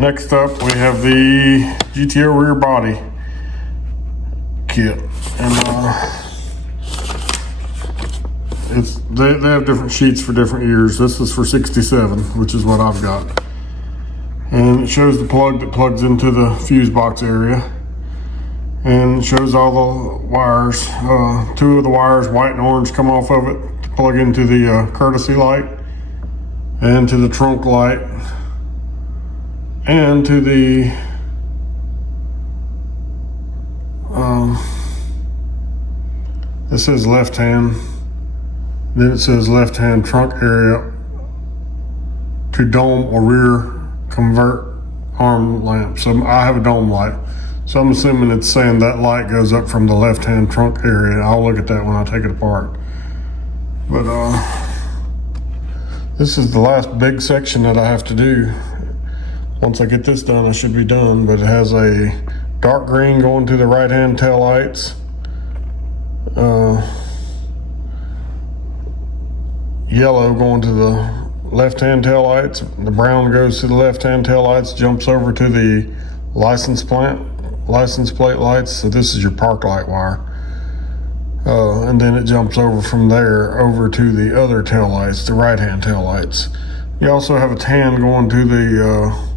Next up, we have the GTO rear body kit, and they have different sheets for different years. This is for 67, which is what I've got, and it shows the plug that plugs into the fuse box area, and it shows all the wires. Two of the wires, white and orange, come off of it to plug into the courtesy light and to the trunk light and to the it says left hand, then it says left hand trunk area to dome or rear convert arm lamp. So I have a dome light, so I'm assuming it's saying that light goes up from the left hand trunk area. I'll look at that when I take it apart. But this is the last big section that I have to do. Once I get this done, I should be done. But it has a dark green going to the right hand tail lights, yellow going to the left hand tail lights, the brown goes to the left hand tail lights, jumps over to the license plate lights. So this is your park light wire, and then it jumps over from there over to the other tail lights, the right hand tail lights. You also have a tan going to the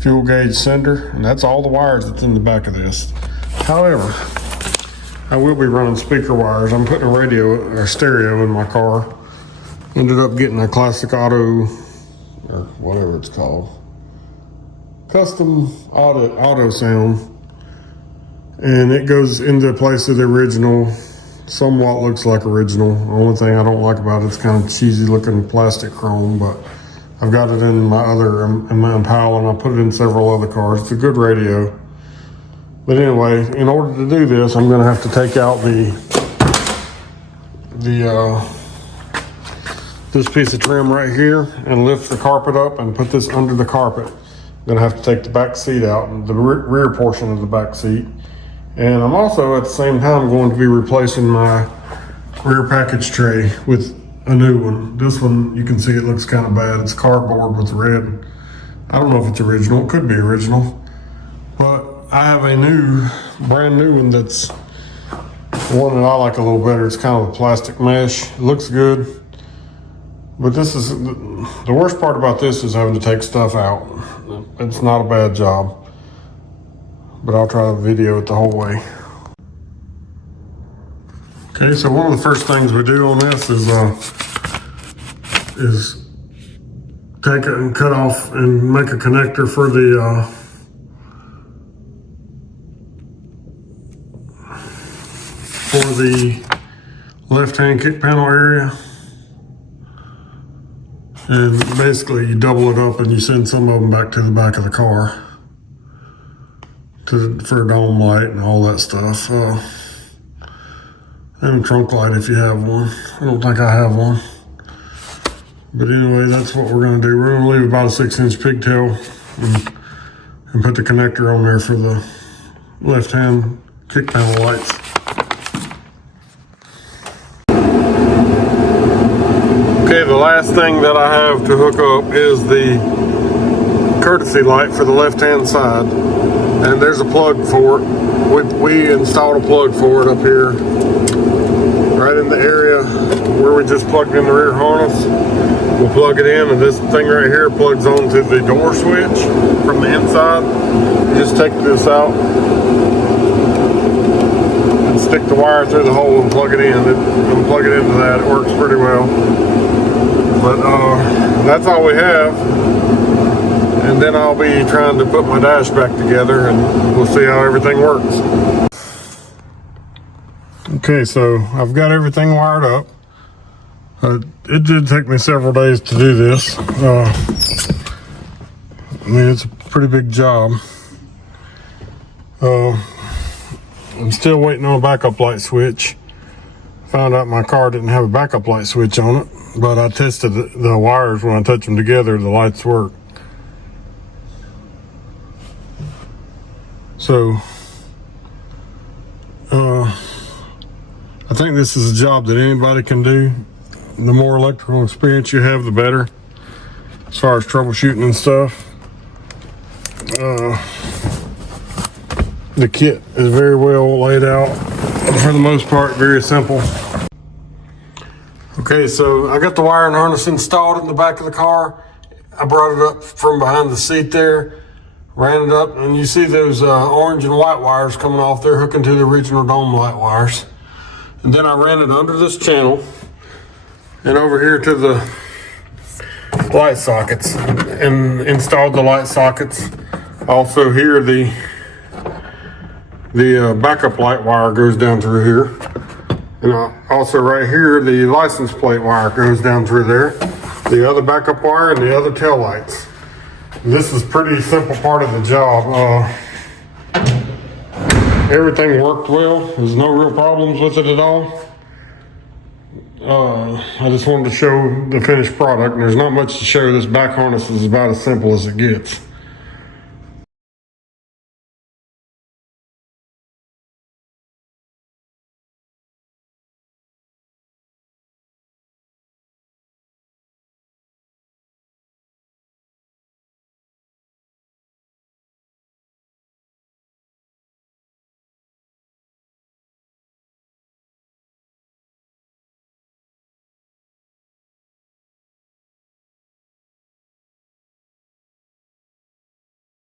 fuel gauge sender, and that's all the wires that's in the back of this. However, I will be running speaker wires. I'm putting a radio or stereo in my car. Ended up getting a classic auto, or whatever it's called, custom auto sound, and it goes into place of the original. Somewhat looks like original. The only thing I don't like about it's kind of cheesy looking plastic chrome, but I've got it in my Impala, and I put it in several other cars. It's a good radio. But anyway, in order to do this, I'm gonna have to take out this piece of trim right here and lift the carpet up and put this under the carpet. I'm gonna have to take the back seat out, the rear portion of the back seat. And I'm also at the same time going to be replacing my rear package tray with a new one. This one, you can see it looks kind of bad. It's cardboard with red. I don't know if it's original. It could be original. But I have a brand new one that's one that I like a little better. It's kind of a plastic mesh. It looks good. But this is, the worst part about this is having to take stuff out. It's not a bad job. But I'll try to video it the whole way. Okay, so one of the first things we do on this is take it and cut off and make a connector for the left-hand kick panel area. And basically you double it up and you send some of them back to the back of the car for a dome light and all that stuff. And a trunk light if you have one. I don't think I have one. But anyway, that's what we're gonna do. We're gonna leave about a 6-inch pigtail and put the connector on there for the left-hand kick panel lights. Okay, the last thing that I have to hook up is the courtesy light for the left-hand side. And there's a plug for it. We installed a plug for it up here, right in the area where we just plugged in the rear harness. We'll plug it in, and this thing right here plugs onto the door switch from the inside. You just take this out and stick the wire through the hole and plug it in. And plug it into that. It works pretty well. But that's all we have. And then I'll be trying to put my dash back together, and we'll see how everything works. Okay, so I've got everything wired up. It did take me several days to do this. I mean, it's a pretty big job. I'm still waiting on a backup light switch. Found out my car didn't have a backup light switch on it, but I tested the wires. When I touch them together, the lights work. So, I think this is a job that anybody can do. The more electrical experience you have, the better, as far as troubleshooting and stuff. The kit is very well laid out. For the most part, very simple. Okay, so I got the wiring harness installed in the back of the car. I brought it up from behind the seat there, ran it up, and you see those orange and white wires coming off there, hooking to the original dome light wires. And then I ran it under this channel and over here to the light sockets and installed the light sockets. Also here, the backup light wire goes down through here. And also right here, the license plate wire goes down through there. The other backup wire and the other tail lights. This is a pretty simple part of the job. Everything worked well. There's no real problems with it at all. I just wanted to show the finished product, and there's not much to show. This back harness is about as simple as it gets.